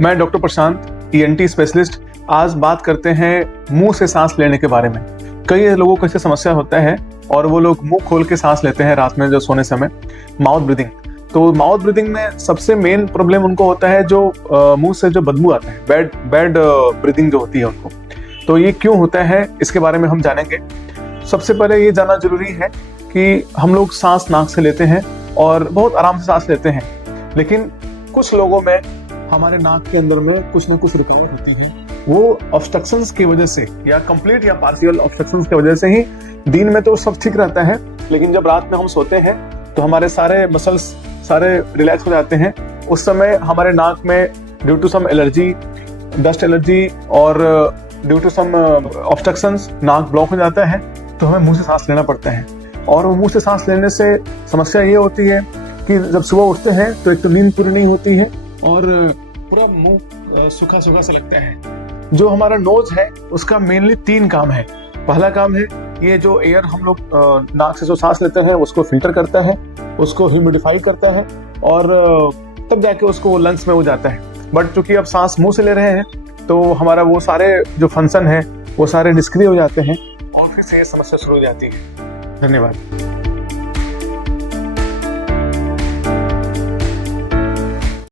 मैं डॉक्टर प्रशांत, ENT specialist. आज बात करते हैं मुंह से सांस लेने के बारे में। कई लोगों को इससे समस्या होता है और वो लोग मुंह खोल के सांस लेते हैं रात में जो सोने समय, माउथ ब्रीदिंग। तो माउथ ब्रीदिंग में सबसे मेन प्रॉब्लम उनको होता है जो मुंह से जो बदबू आता है, बैड ब्रीदिंग जो होती है उनको। तो ये क्यों होता है इसके बारे में हम जानेंगे। सबसे पहले ये जानना जरूरी है कि हम लोग सांस नाक से लेते हैं और बहुत आराम से सांस लेते हैं, लेकिन कुछ लोगों में हमारे नाक के अंदर में कुछ ना कुछ रुकावट होती है। वो ऑब्स्ट्रक्शंस की वजह से या कंप्लीट या पार्शियल ऑब्स्ट्रक्शंस की वजह से ही दिन में तो सब ठीक रहता है, लेकिन जब रात में हम सोते हैं तो हमारे सारे मसल्स सारे रिलैक्स हो जाते हैं। उस समय हमारे नाक में due to some allergy, dust allergy और ड्यू टू सम ऑब्स्ट्रक्शंस नाक ब्लॉक हो जाता है, तो हमें मुंह से सांस लेना पड़ता है। और वो मुंह से सांस लेने से समस्या ये होती है कि जब सुबह उठते हैं तो एक तो नींद पूरी नहीं होती है और पूरा मुंह सूखा सूखा सा लगता है। जो हमारा नोज है उसका मेनली 3 काम है। पहला काम है ये जो एयर हम लोग नाक से जो सांस लेते हैं उसको फिल्टर करता है, उसको ह्यूमिडिफाई करता है और तब जाके उसको लंग्स में हो जाता है। बट चूंकि अब सांस मुंह से ले रहे हैं तो हमारा वो सारे जो फंक्शन है वो सारे निष्क्रिय हो जाते हैं और फिर से ये समस्या शुरू हो जाती है। धन्यवाद।